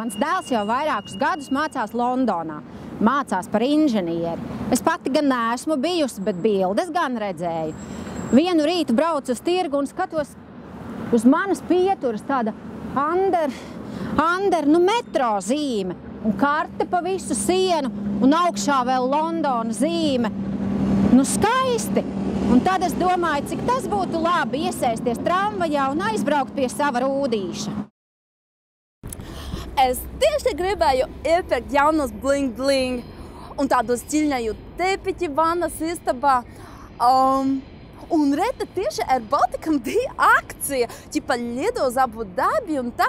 Mans dēls jau vairākus gadus mācās Londonā. Mācās par inženieri. Es pati gan neesmu bijusi, bet bildes gan redzēju. Vienu rītu braucu uz tirgu un skatos uz manas pieturas tāda metro zīme un karte pa visu sienu un augšā vēl Londona zīme. Nu skaisti! Un tad es domāju, cik tas būtu labi iesēsties tramvajā un aizbraukt pie sava rūdīša. Es tieši gribēju iepirkt jaunus bling bling un tādus ķiļņaju tepiķi vannas istabā. Un reta tieši Air Balticam bija akcija, ķipa lido uz Abu Dabi un tā.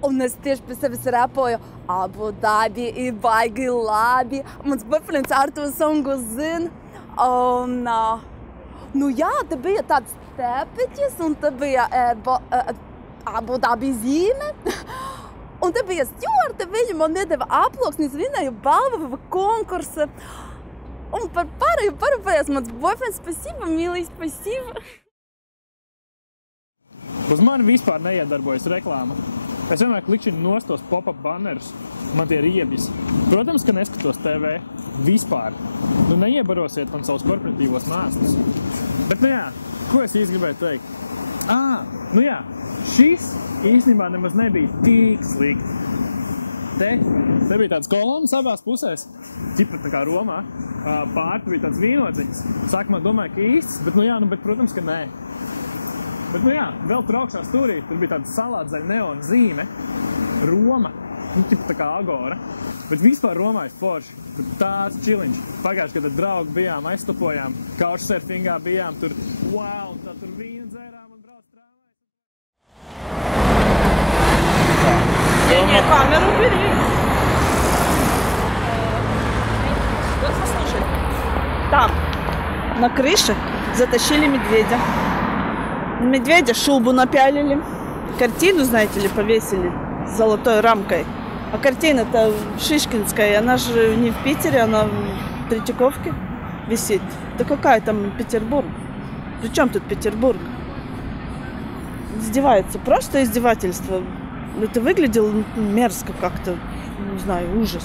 Un es tieši pie sevis rapoju, Abu Dabi ir baigi labi. Mans boyfriends Artūrs Songus zina. Un, nu jā, te bija tāds tepiķis un te bija Abu Dabi zīme. Un te bija stjuarte, viņi man iedeva aploksni, es vinēju balvu konkursu. Un par pārēju parūpējās mans boyfriends, spasība, mīlī, spasība. Uz mani vispār neiedarbojas reklāma. Es vienmēr klikšķinu nost tos pop-up bannerus. Man tie ir riebjas. Protams, ka neskatos TV. Vispār. Nu neiebarosiet man savus korporatīvos mēstus. Bet nu jā, ko es īsti gribēju teikt? Nu jā, šis īstenībā nemaz nebija tik slikti. Te bija tāds kolonas abās pusēs, ķipa tā kā Romā. Pārti bija tāds vīnociņas. Sākumā domāju, ka īsts, bet nu jā, bet protams, ka nē. Bet nu jā, vēl tur augšā stūrī, tur bija tāda salātzaļa neona zīme. Roma, nu ķipa tā kā Agora. Bet vispār Romā ir forši. Tur tāds čiliņš. Pagājuši, kad ar draugu bijām, aizstopojām, couchsurfingā bijām, tur wow, un tā tur vīnu dzērām un brauc tramvajā. Не, камеру бери. Там, на крыше, затащили медведя. Медведя шубу напялили. Картину, знаете ли, повесили с золотой рамкой. А картина-то шишкинская, она же не в Питере, она в Третьяковке висит. Да какая там Петербург? При чем тут Петербург? Издевается, просто издевательство. Это выглядело мерзко как-то, не знаю, ужас.